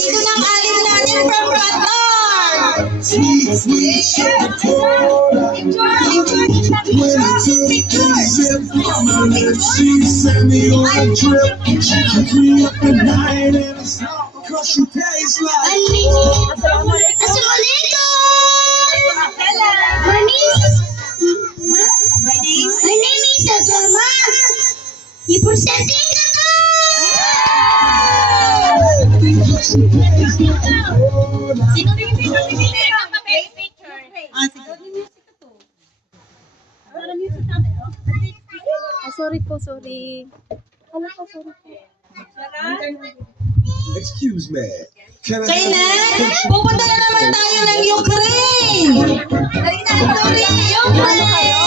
Nandito na ang alim natin from Bataan. She sent me on a trip. Took me up at night and it's cause she tastes like. Assalamualaikum. My name is Azama. You presenting ka to? Sino rin yung picture? Sorry po, sorry. Ano po, sorry po. Excuse me. Can I? Kailan? Pupunta na naman tayo ng Ukraine! Ukraine! Ukraine!